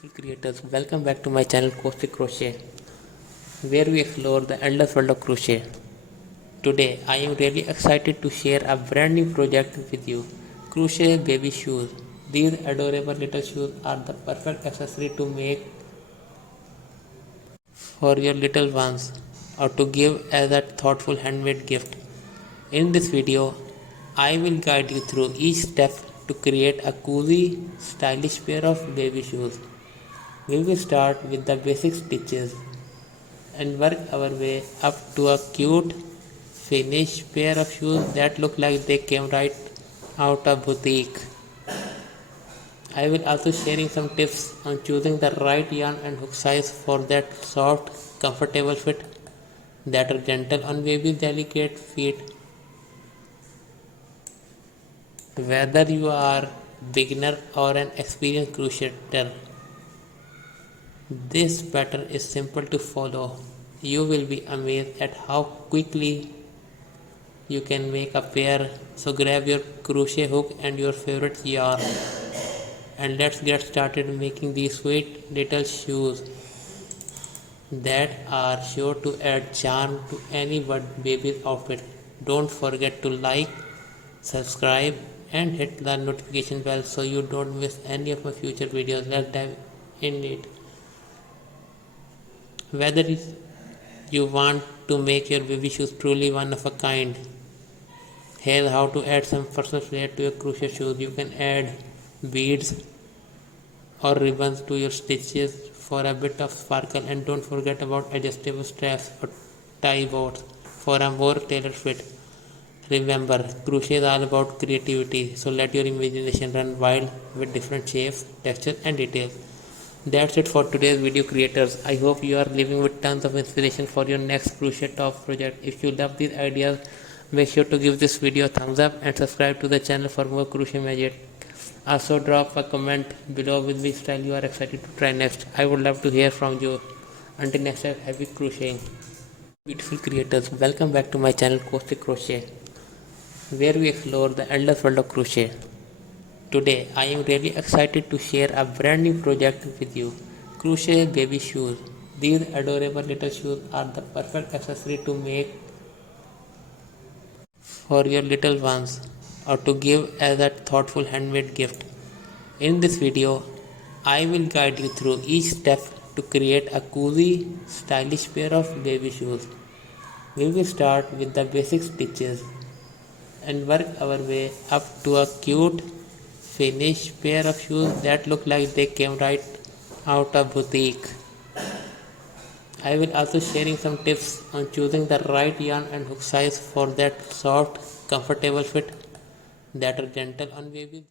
Beautiful creators, welcome back to my channel Crochet, where we explore the endless world of crochet. Today, I am really excited to share a brand new project with you, crochet baby shoes. These adorable little shoes are the perfect accessory to make for your little ones or to give as a thoughtful handmade gift. In this video, I will guide you through each step to create a cozy, stylish pair of baby shoes. We will start with the basic stitches and work our way up to a cute finished pair of shoes that look like they came right out of boutique. I will also sharing some tips on choosing the right yarn and hook size for that soft, comfortable fit that are gentle on baby's delicate feet. Whether you are beginner or an experienced crocheter, this pattern is simple to follow. You will be amazed at how quickly you can make a pair. So grab your crochet hook and your favorite yarn and let's get started making these sweet little shoes that are sure to add charm to any baby's outfit. Don't forget to like, subscribe and hit the notification bell so you don't miss any of my future videos. Let's dive in it. Whether you want to make your baby shoes truly one of a kind, here's how to add some personal flair to your crochet shoes. You can add beads or ribbons to your stitches for a bit of sparkle, and don't forget about adjustable straps or tie bows for a more tailored fit. Remember, crochet is all about creativity, so let your imagination run wild with different shapes, textures and details. That's it for today's video creators. I hope you are living with tons of inspiration for your next crochet top project. If you love these ideas, make sure to give this video a thumbs up and subscribe to the channel for more crochet magic. Also drop a comment below with which style you are excited to try next. I would love to hear from you. Until next time, happy crocheting. Beautiful creators, welcome back to my channel Crochet, where we explore the endless world of crochet. Today, I am really excited to share a brand new project with you, crochet baby shoes. These adorable little shoes are the perfect accessory to make for your little ones or to give as a thoughtful handmade gift. In this video, I will guide you through each step to create a cozy, stylish pair of baby shoes. We will start with the basic stitches and work our way up to a cute finished pair of shoes that look like they came right out of boutique. I will also sharing some tips on choosing the right yarn and hook size for that soft, comfortable fit that are gentle on babies.